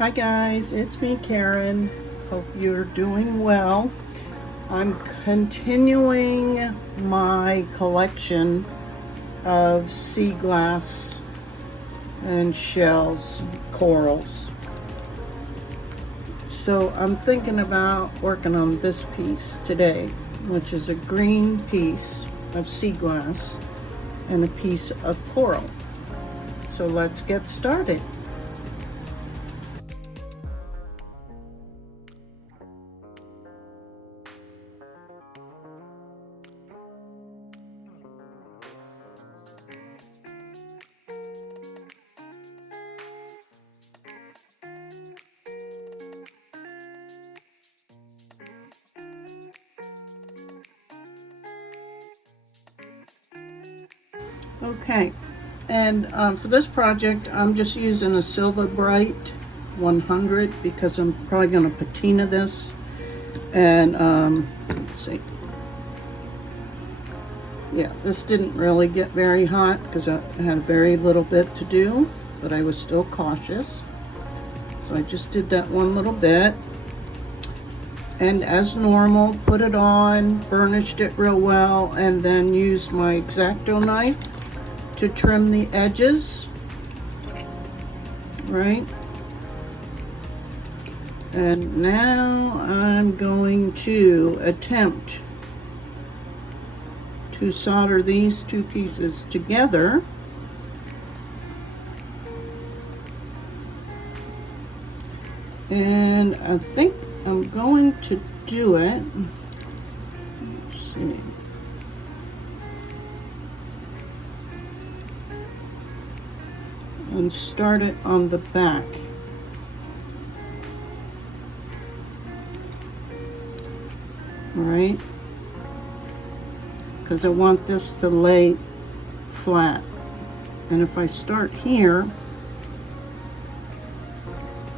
Hi guys, it's me Karen. Hope you're doing well. I'm continuing my collection of SeaGlass and shells, corals. So I'm thinking about working on this piece today, which is a green piece of SeaGlass and a piece of coral. So let's get started. Okay, and for this project I'm just using a Silver Bright 100 because I'm probably going to patina this. And let's see, yeah, this didn't really get very hot because I had very little bit to do, but I was still cautious, so I just did that one little bit. And as normal, put it on, burnished it real well, and then used my Exacto knife to trim the edges, right? And now I'm going to attempt to solder these two pieces together. And I think I'm going to do it. Let's see. And start it on the back. All right, because I want this to lay flat. And if I start here,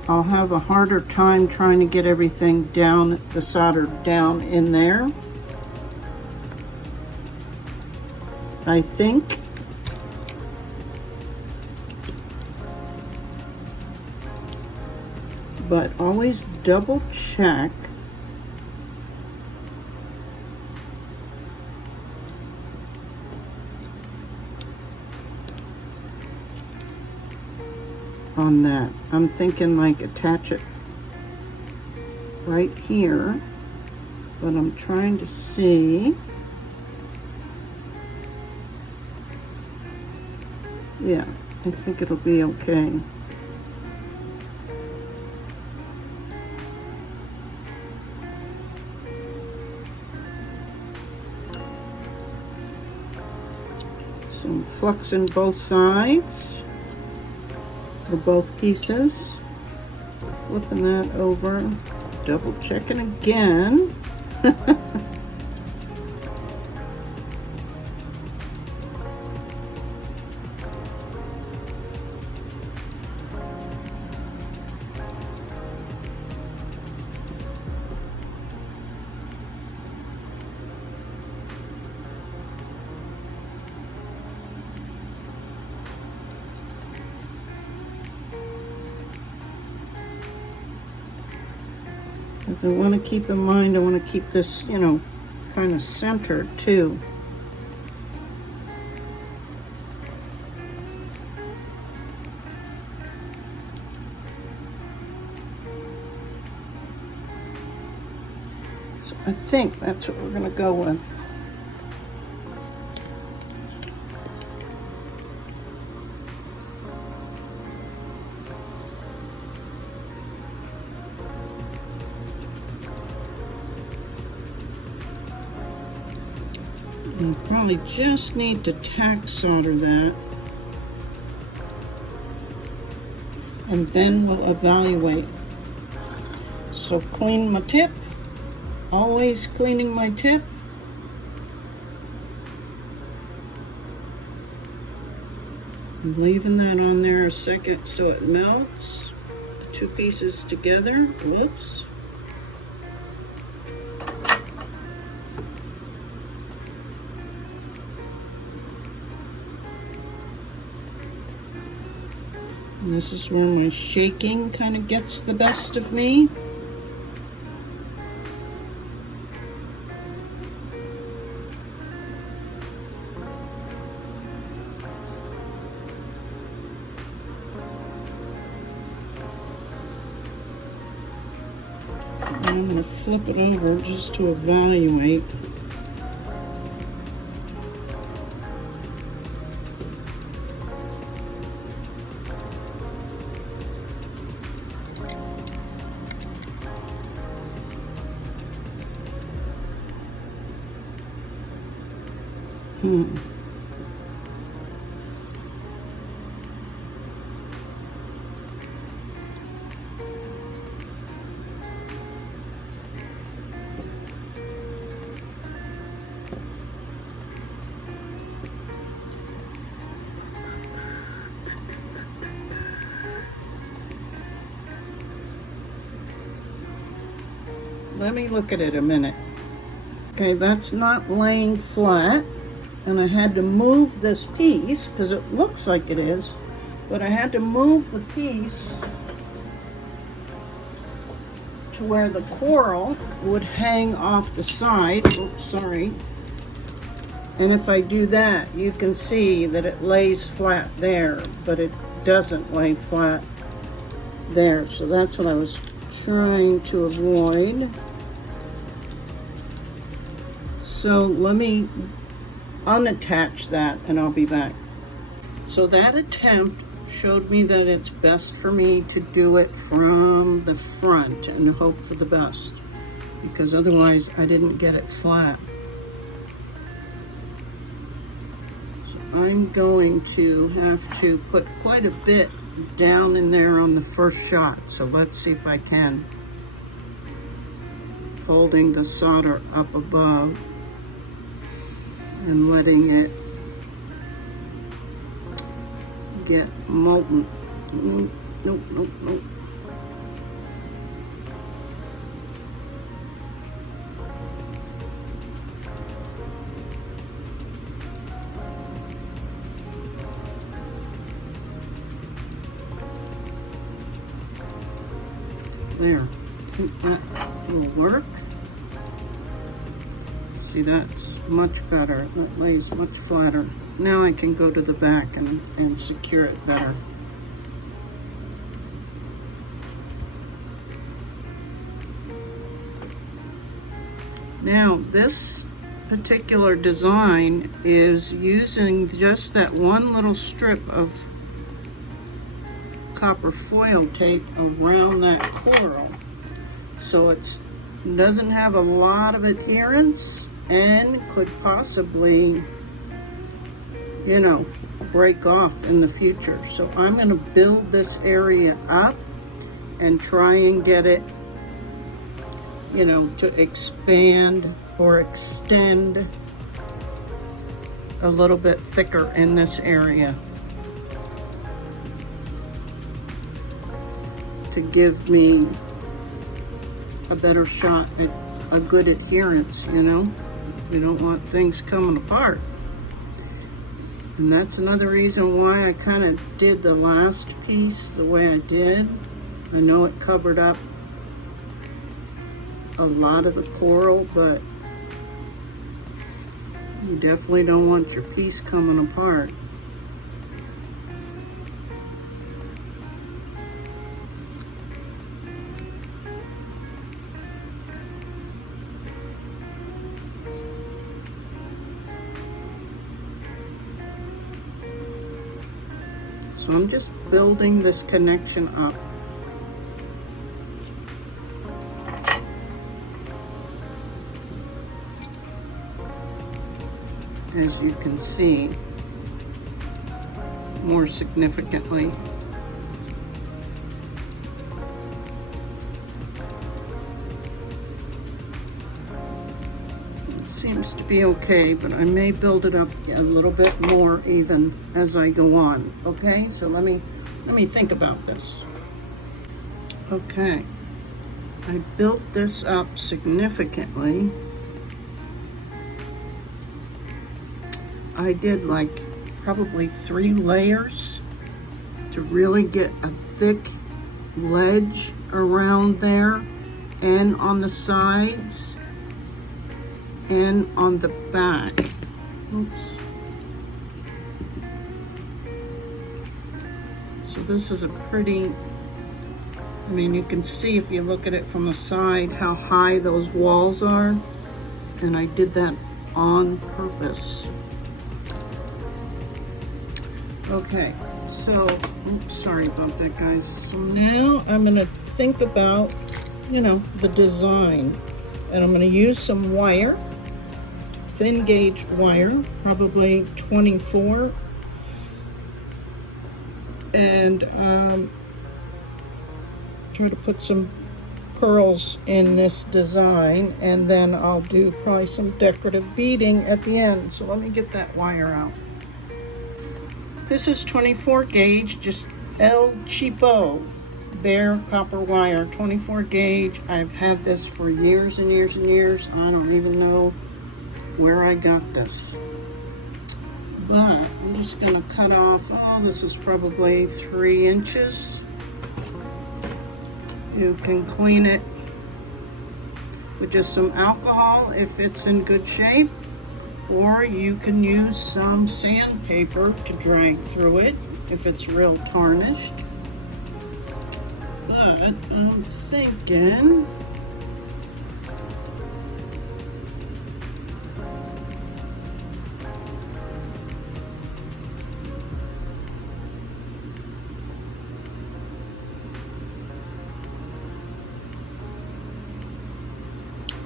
I'll have a harder time trying to get everything down, the solder down in there, I think. But always double check. On that. I'm thinking like attach it right here, but I'm trying to see. Yeah, I think it'll be okay. Some flux in both sides. For both pieces, flipping that over, double checking again. Because I want to keep in mind, I want to keep this, you know, kind of centered too. So I think that's what we're going to go with. You probably just need to tack solder that, and then we'll evaluate. So clean my tip, always cleaning my tip. I'm leaving that on there a second so it melts, the two pieces together. Whoops. And this is where my shaking kind of gets the best of me. And I'm going to flip it over just to evaluate. Let me look at it a minute. Okay, that's not laying flat, and I had to move this piece because it looks like it is, but I had to move the piece to where the coral would hang off the side. Oops, sorry. And if I do that, you can see that it lays flat there, but it doesn't lay flat there. So that's what I was trying to avoid. So let me unattach that and I'll be back. So that attempt showed me that it's best for me to do it from the front and hope for the best, because otherwise I didn't get it flat. So I'm going to have to put quite a bit down in there on the first shot. So let's see if I can. Holding the solder up above and letting it get molten. Nope, nope, nope. There, I think that will work. See, that's much better. That lays much flatter. Now I can go to the back and secure it better. Now, this particular design is using just that one little strip of copper foil tape around that coral. So it doesn't have a lot of adherence and could possibly, you know, break off in the future. So I'm going to build this area up and try and get it, you know, to expand or extend a little bit thicker in this area to give me a better shot at a good adherence, you know. We don't want things coming apart. And that's another reason why I kind of did the last piece the way I did. I know it covered up a lot of the coral, but you definitely don't want your piece coming apart. So I'm just building this connection up. As you can see, more significantly. It seems to be okay, but I may build it up a little bit more even as I go on. Okay, so let me think about this. Okay, I built this up significantly. I did like probably 3 layers to really get a thick ledge around there and on the sides and on the back. Oops. So this is a pretty, I mean, you can see if you look at it from the side how high those walls are, and I did that on purpose. Okay, so, oops, sorry about that, guys. So now I'm gonna think about, you know, the design, and I'm gonna use some wire, thin gauge wire, probably 24, and try to put some pearls in this design, and then I'll do probably some decorative beading at the end. So let me get that wire out. This is 24 gauge, just El Cheapo, bare copper wire, 24 gauge. I've had this for years and years and years. I don't even know where I got this. But I'm just gonna cut off, oh, this is probably 3 inches. You can clean it with just some alcohol if it's in good shape, or you can use some sandpaper to drag through it if it's real tarnished. But I'm thinking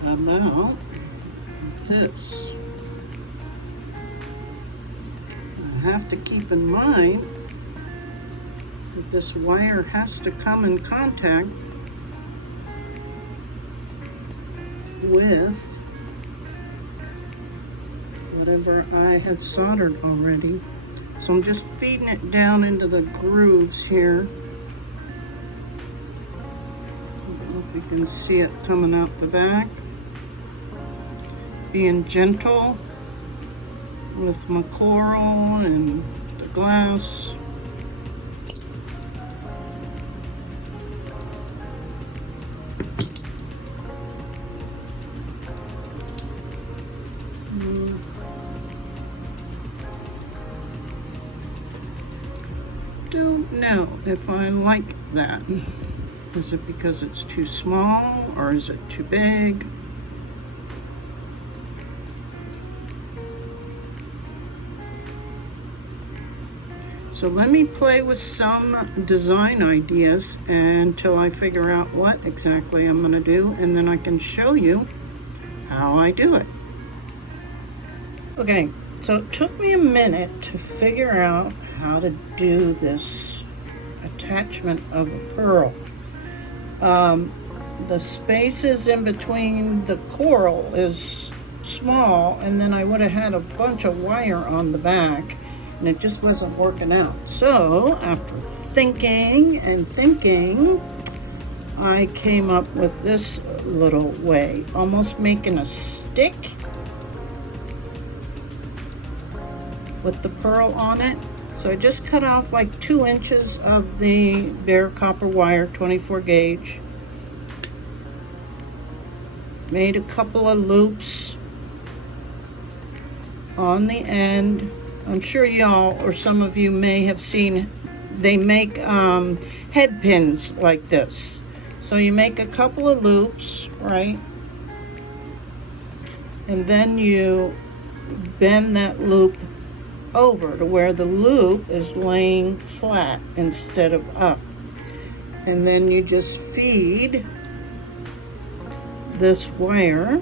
about this. I have to keep in mind that this wire has to come in contact with whatever I have soldered already. So I'm just feeding it down into the grooves here. I don't know if you can see it coming out the back. Being gentle with my coral and the glass. Don't know if I like that. Is it because it's too small or is it too big? So let me play with some design ideas until I figure out what exactly I'm going to do, and then I can show you how I do it. Okay, so it took me a minute to figure out how to do this attachment of a pearl. The spaces in between the coral is small, and then I would have had a bunch of wire on the back, and it just wasn't working out. So after thinking and thinking, I came up with this little way, almost making a stick with the pearl on it. So I just cut off like 2 inches of the bare copper wire, 24 gauge. Made a couple of loops on the end. I'm sure y'all or some of you may have seen, they make head pins like this. So you make a couple of loops, right? And then you bend that loop over to where the loop is laying flat instead of up. And then you just feed this wire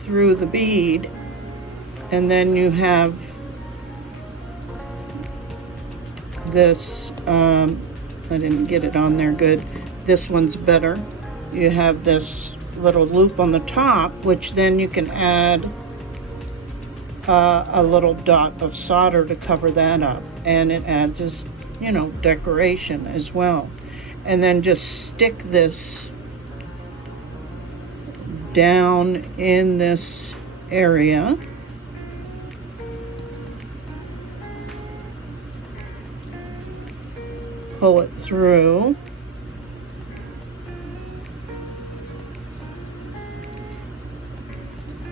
through the bead, and then you have this, I didn't get it on there good. This one's better. You have this little loop on the top, which then you can add a little dot of solder to cover that up, and it adds this, you know, decoration as well. And then just stick this down in this area. pull it through.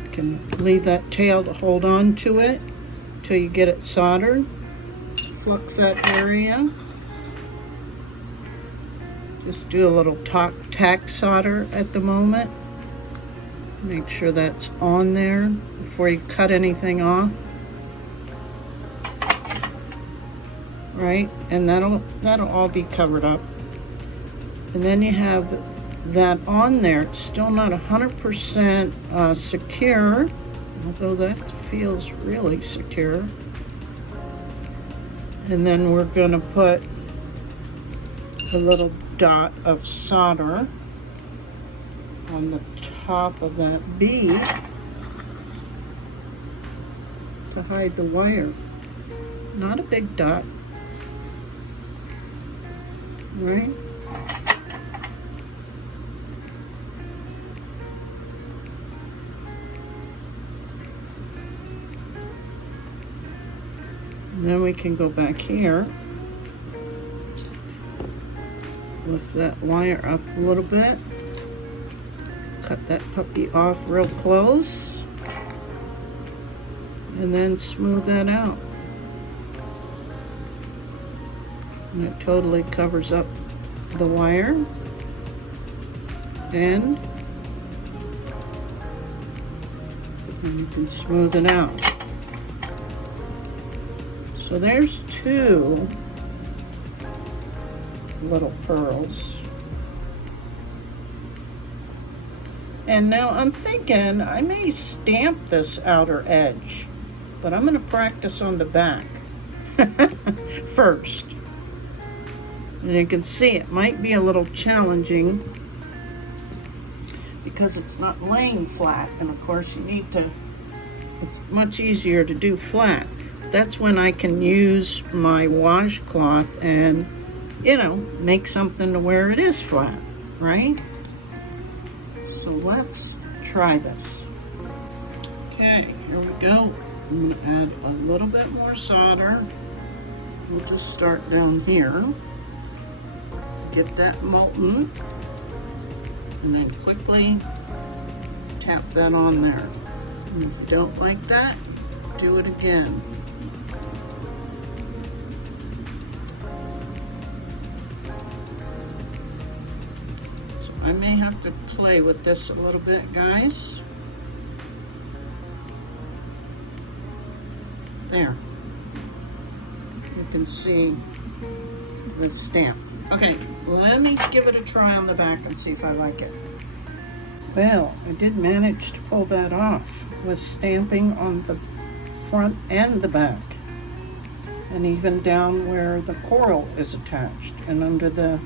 You can leave that tail to hold on to it till you get it soldered. Flux that area. Just do a little tack solder at the moment. Make sure that's on there before you cut anything off. Right, and that'll all be covered up. And then you have that on there. It's still not 100% secure, although that feels really secure. And then we're going to put a little dot of solder on the top of that bead to hide the wire. Not a big dot. Right? And then we can go back here, lift that wire up a little bit, cut that puppy off real close, and then smooth that out. And it totally covers up the wire end, and you can smooth it out. So there's two little pearls. And now I'm thinking I may stamp this outer edge, but I'm going to practice on the back first. And you can see it might be a little challenging because it's not laying flat. And of course you need to, it's much easier to do flat. That's when I can use my washcloth and, you know, make something to where it is flat, right? So let's try this. Okay, here we go. I'm going to add a little bit more solder. We'll just start down here. Get that molten, and then quickly tap that on there. And if you don't like that, do it again. So I may have to play with this a little bit, guys. There. You can see the stamp. Okay, let me give it a try on the back and see if I like it. Well, I did manage to pull that off with stamping on the front and the back, and even down where the coral is attached and under the,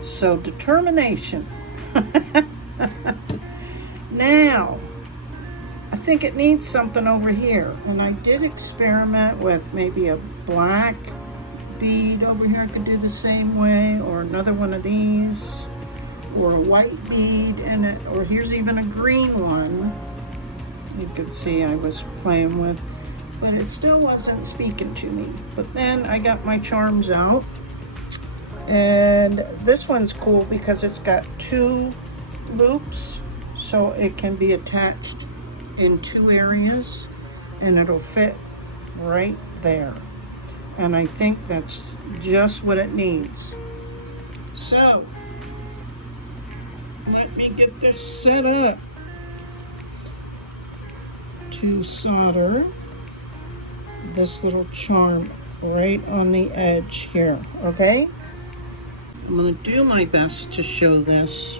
so determination. Now, I think it needs something over here, and I did experiment with maybe a black bead over here. I could do the same way, or another one of these, or a white bead in it, or here's even a green one. You could see I was playing with, but it still wasn't speaking to me. But then I got my charms out, and this one's cool because it's got two loops, so it can be attached in two areas, and it'll fit right there. And I think that's just what it needs. So, let me get this set up to solder this little charm right on the edge here, okay? I'm gonna do my best to show this.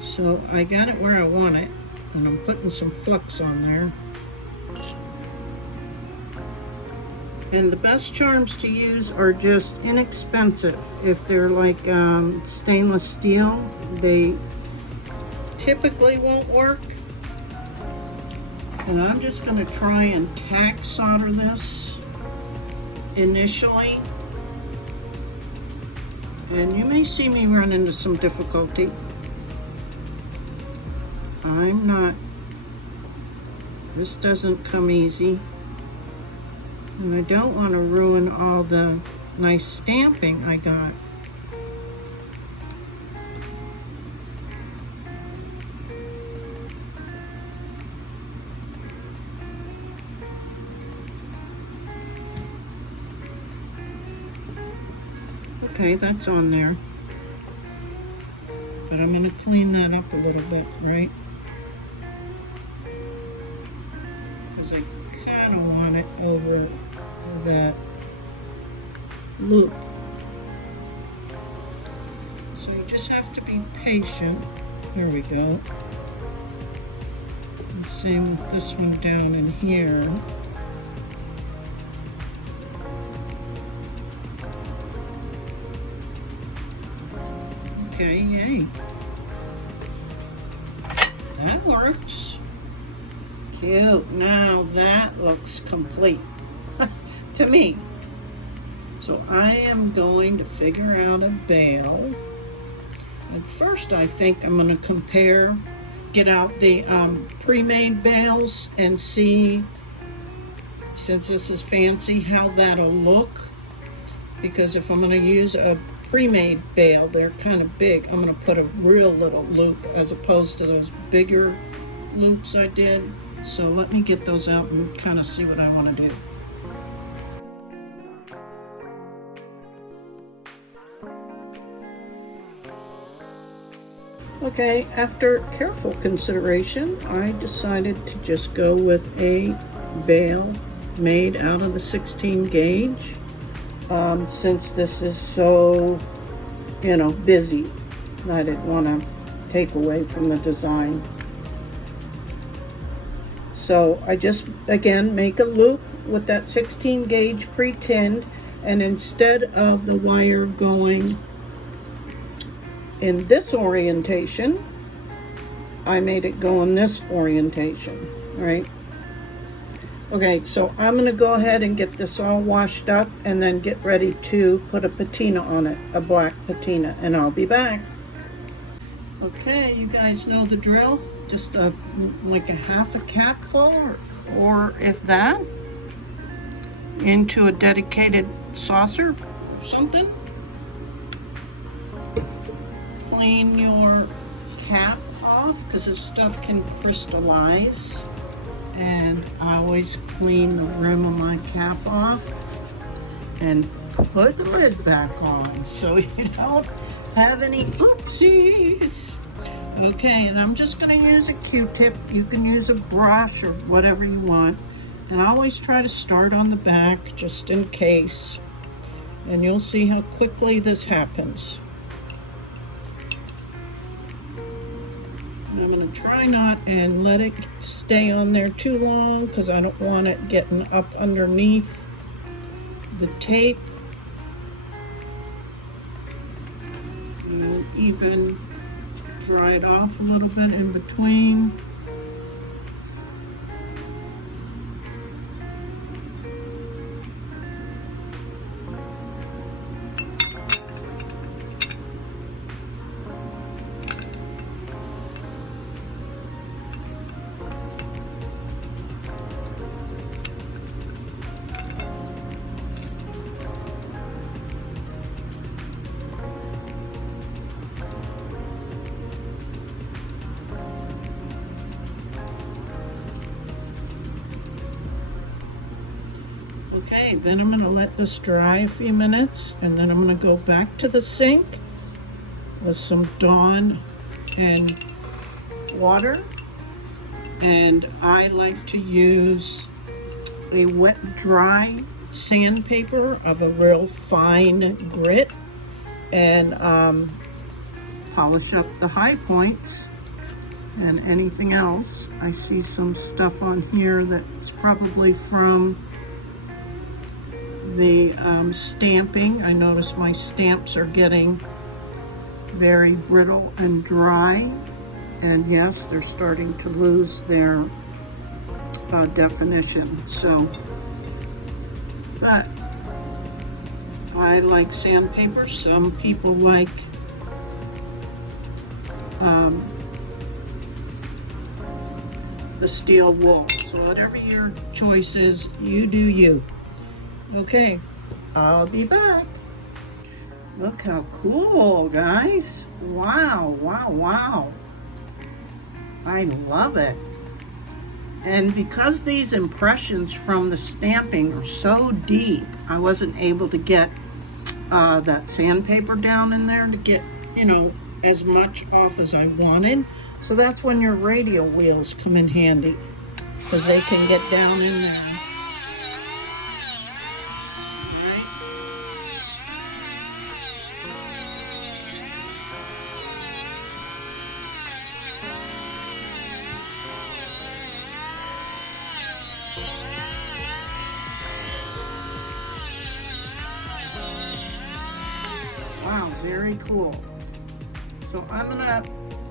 So I got it where I want it, and I'm putting some flux on there. And the best charms to use are just inexpensive. If they're like stainless steel, they typically won't work. And I'm just going to try and tack solder this initially. And you may see me run into some difficulty. I'm not. This doesn't come easy. And I don't want to ruin all the nice stamping I got. Okay, that's on there. But I'm going to clean that up a little bit, right? Because I kind of want it over that loop. So you just have to be patient. There we go. And same with this one down in here. Okay, yay. That works. Cute. Now that looks complete to me. So I am going to figure out a bail. At first I think I'm going to get out the pre-made bails and see, since this is fancy, how that'll look. Because if I'm going to use a pre-made bail, they're kind of big. I'm going to put a real little loop as opposed to those bigger loops I did. So let me get those out and kind of see what I want to do. Okay, after careful consideration, I decided to just go with a bail made out of the 16 gauge. Since this is so, busy, I didn't want to take away from the design. So I just, again, make a loop with that 16 gauge pre-tinned, and instead of the wire going in this orientation, I made it go in this orientation, right? Okay, so I'm going to go ahead and get this all washed up and then get ready to put a patina on it, a black patina, and I'll be back. Okay, you guys know the drill. Just like a half a capful, or if that, into a dedicated saucer or something. Clean your cap off because this stuff can crystallize. And I always clean the rim of my cap off and put the lid back on so you don't have any oopsies. Okay, and I'm just going to use a Q-tip. You can use a brush or whatever you want. And I always try to start on the back just in case. And you'll see how quickly this happens. And I'm going to try not and let it stay on there too long because I don't want it getting up underneath the tape. And even dry it off a little bit in between. Okay, then I'm going to let this dry a few minutes, and then I'm going to go back to the sink with some Dawn and water. And I like to use a wet dry sandpaper of a real fine grit and polish up the high points and anything else. I see some stuff on here that's probably from the stamping. I notice my stamps are getting very brittle and dry, and yes, they're starting to lose their definition. So, but I like sandpaper. Some people like the steel wool. So whatever your choice is, you do you. Okay, I'll be back. Look how cool, guys. Wow, wow, wow. I love it. And because these impressions from the stamping are so deep, I wasn't able to get that sandpaper down in there to get, you know, as much off as I wanted. So that's when your radial wheels come in handy, because they can get down in there. Wow, very cool. So I'm gonna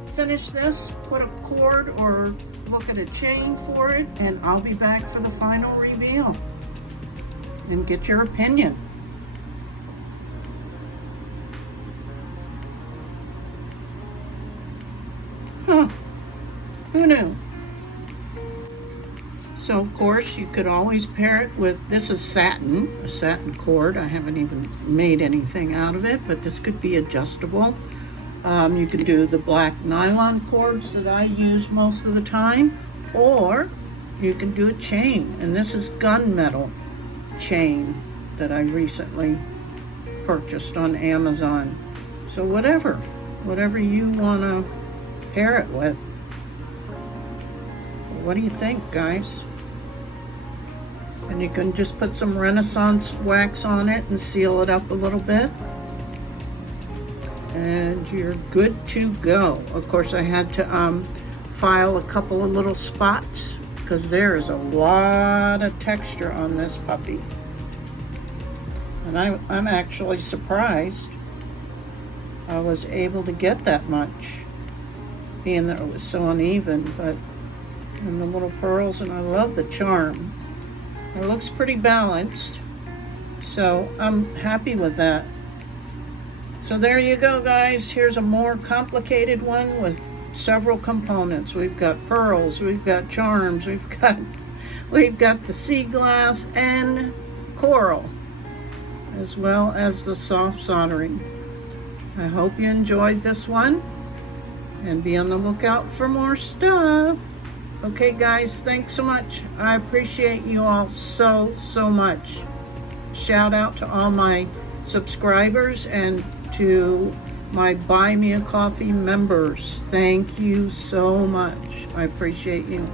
finish this, put a cord or look at a chain for it, and I'll be back for the final reveal and get your opinion. Huh, who knew? So of course you could always pair it with, this is satin, a satin cord. I haven't even made anything out of it, but this could be adjustable. You can do the black nylon cords that I use most of the time, or you can do a chain, and this is gunmetal chain that I recently purchased on Amazon. So whatever you want to pair it with. What do you think, guys? And you can just put some Renaissance wax on it and seal it up a little bit, and you're good to go. Of course, I had to file a couple of little spots because there is a lot of texture on this puppy, and I'm actually surprised I was able to get that much, being that it was so uneven. But and the little pearls, and I love the charm. It looks pretty balanced, so I'm happy with that. So there you go, guys. Here's a more complicated one with several components. We've got pearls, we've got charms, we've got the SeaGlass and coral, as well as the soft soldering. I hope you enjoyed this one, and be on the lookout for more stuff. Okay, guys, thanks so much. I appreciate you all so much. Shout out to all my subscribers and to my Buy Me a Coffee members. Thank you so much. I appreciate you.